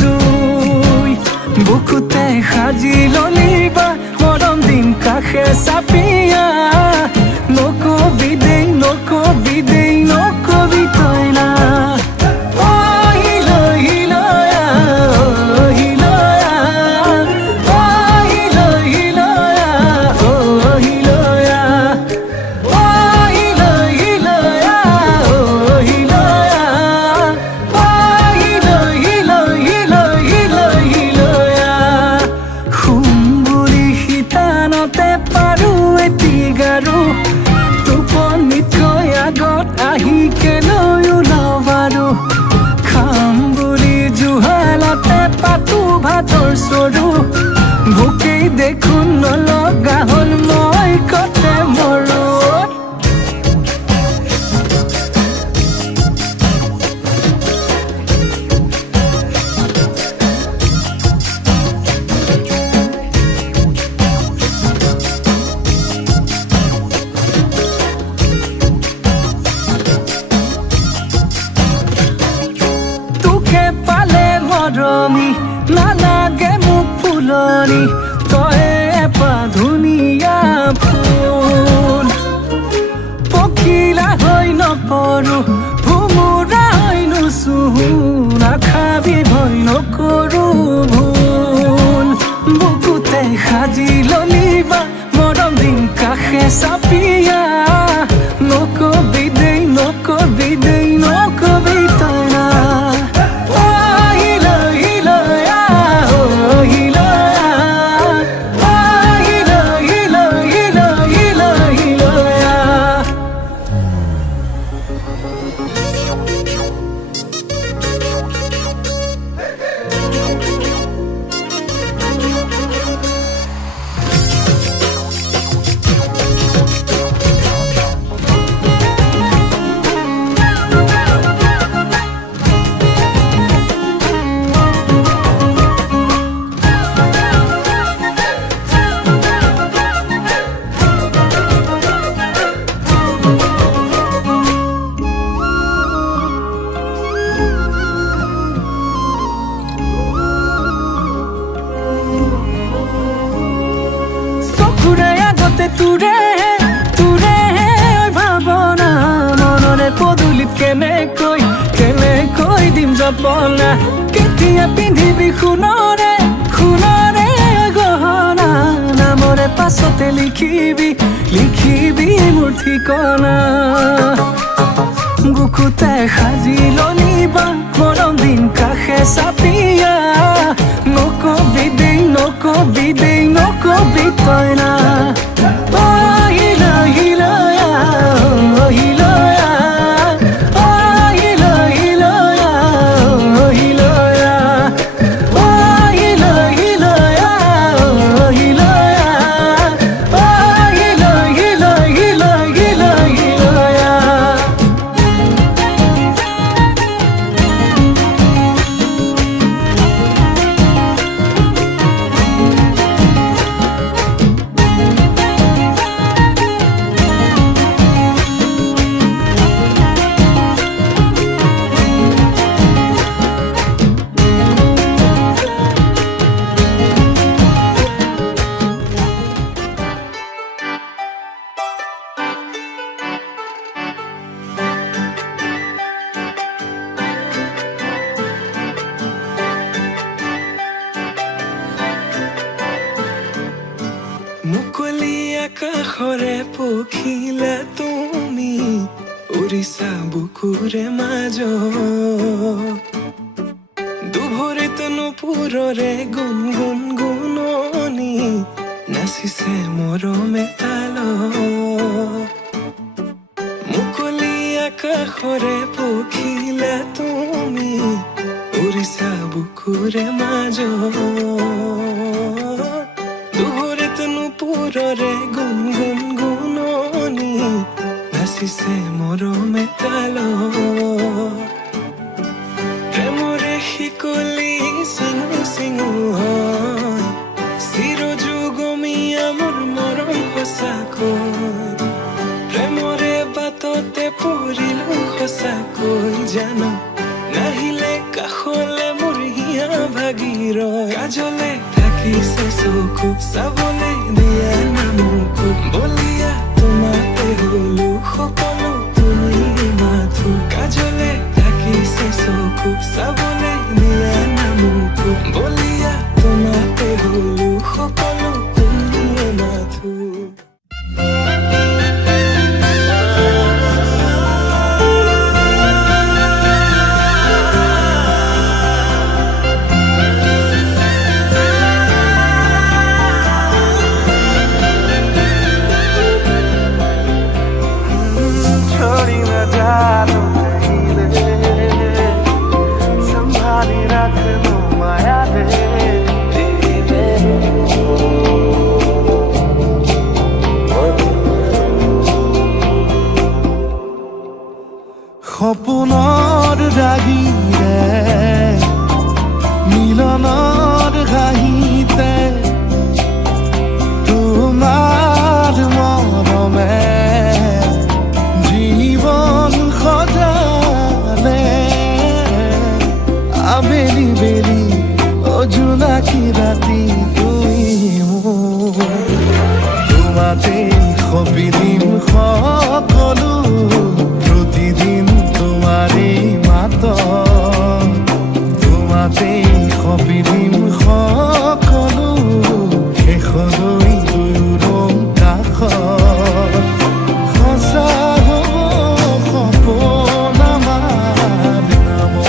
জুই বুকুতে সাজি ললিবা মৰম দিম কাষে চাপিয়া নকবি দেই নকবি দেই নকবি তই না টোপনিতকৈ আগত আহি কেলৈ ওলাবাৰো খাম বুলি জুহালতে পাতো ভাতৰ চৰু ভোকেই দেখোন নলগা হ'ল মই কতে মৰো মৰমি নালাগে মোক ফুলনি তই এপা ধুনীয়া ফুল পখিলা হৈ নপৰো ভোমোৰা হৈ নুচুহো নাখাবি ভয় নকৰো ভুল বুকুতে সাজি ললিবা মৰম দিম কাষে চাপিয়া নকবি দেই নকবি দেই নকবি তই না তুৰে তুৰে ভাৱনা মনৰে পদূলিত কেনেকৈ দিম জপনা কেতিয়া পিন্ধিবি সোণৰে সোণৰে গহনা নামৰে পাছতে লিখিবি মোৰ ঠিকনা বুকুতে সাজি ললিবা মৰম দিম কাষে চাপিয়া নকবি দেই নকবি দেই নকবি তই না মুকলি আকাশৰে পখিলা তুমি উৰিছা বুকুৰে মাজত দুভৰিত নুপুৰৰে গুণ গুণ গুণনি নাচিছে মৰমে তালত মুকলি আকাশৰে পখিলা তুমি উৰিছা বুকুৰে মাজত নুপুৰৰে গুণ গুণ গুণনি নাচিছে মৰমে তালত প্ৰেমৰে শিকলি চিঙু চিঙু হয় চিৰযুগমীয়া মোৰ মৰম সঁচাকৈ প্ৰেমৰে বাটতে পৰিলো সঁচাকৈ জানো নাহিলে কাষলে মোৰ হিয়া চকু চাবলৈ দিয়া না মোকো বলিয়া তোমাতে হলো সকলো তুমি মাথো কাজলে ঢাকিছে চকু চাবলৈ দিয়া না মোকো বলিয়া তোমাতে হলো সকলো তুমি মাথো সপোনৰ ৰাগিৰে মিলনৰ ঘাঁহিতে তোমাৰ মৰমে জীৱন সজালে আবেলি বেলি অজোনাকী ৰাতি তুমি মোৰ তোমাতে সপিদিম সকলো প্ৰতিদিন তোমাৰে মাত তোমাতে সপিদিম সকলো শেষলৈ দুয়োৰং কাষত সঁচা হ'ব সপোন আমাৰ নামত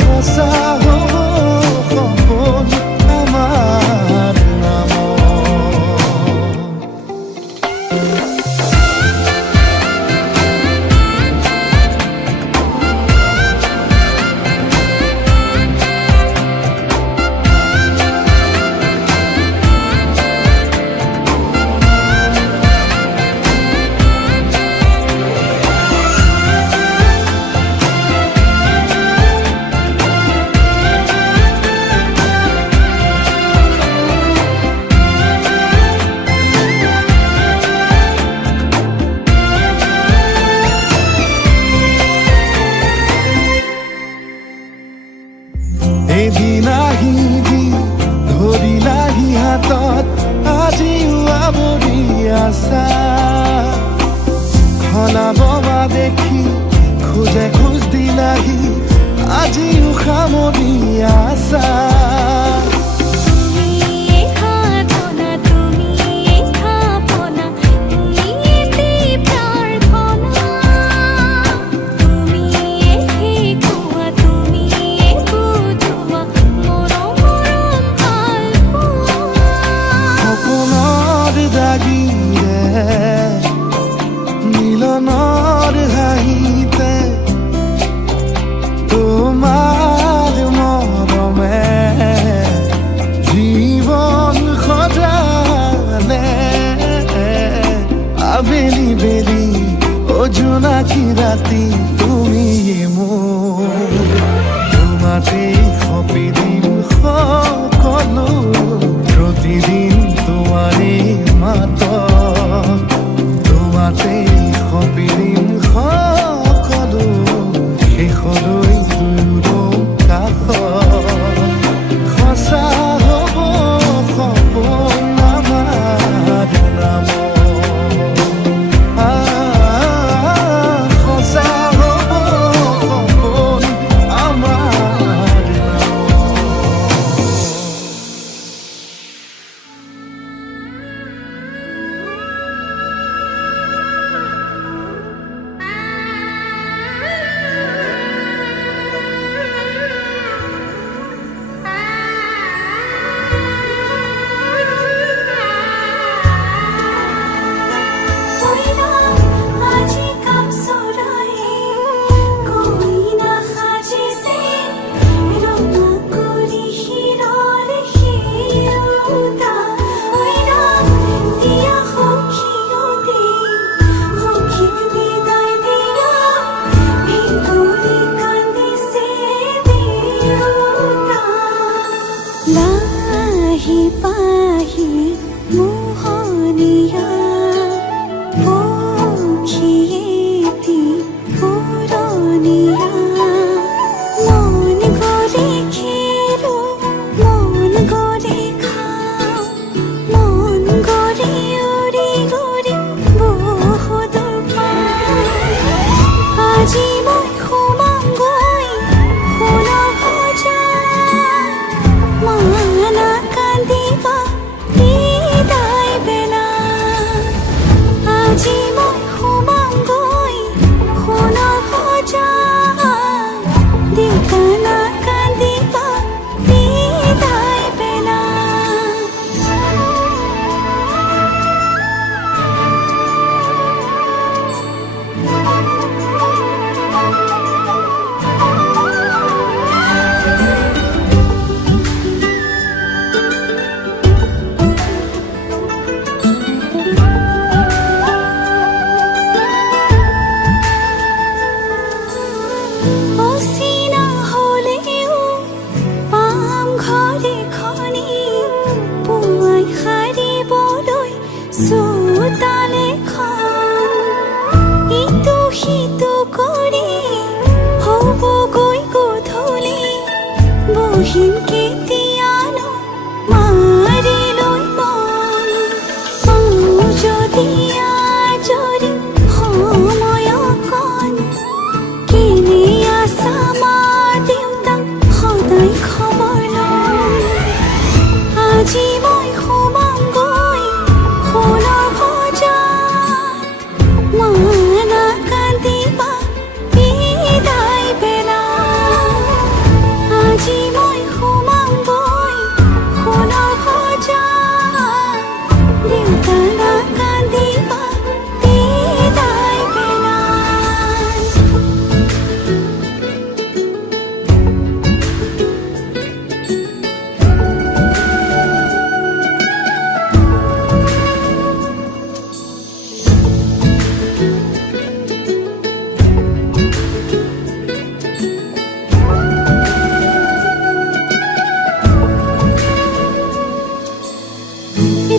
সঁচা হ'ব সপোন আমাৰ নামত এদিন আহিবি ধৰিলাহি হাতত আজিও আৱৰি আছা খলাব বা দেখি খোজে খোজ দিলাহি আজিও সামৰি আছা মিলনৰ হাঁহিতে তোমাৰ মৰমে জীৱন সজালে আবেলি বেলি অজোনাকী ৰাতি তুমিয়ে মোৰ তোমাতে সপিদিম সকলো প্ৰতিদিন তোমাৰে মাত তোমাতে সপিদিম সকলো শেষলৈ দুয়োৰং কাষত সঁচা হ'ব সপোন আমাৰ নামত সঁচা হ'ব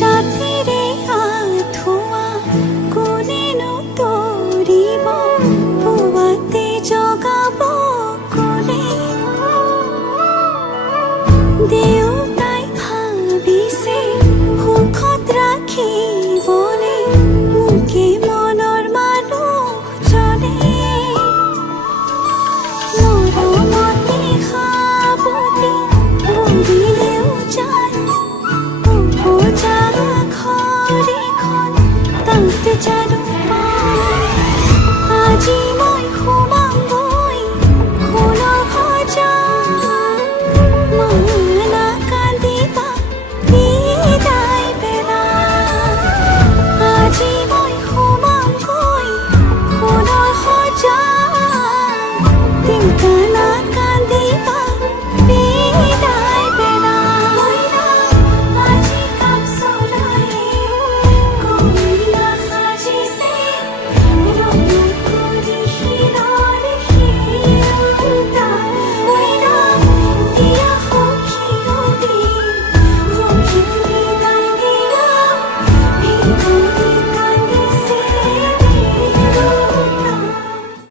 ৰাতে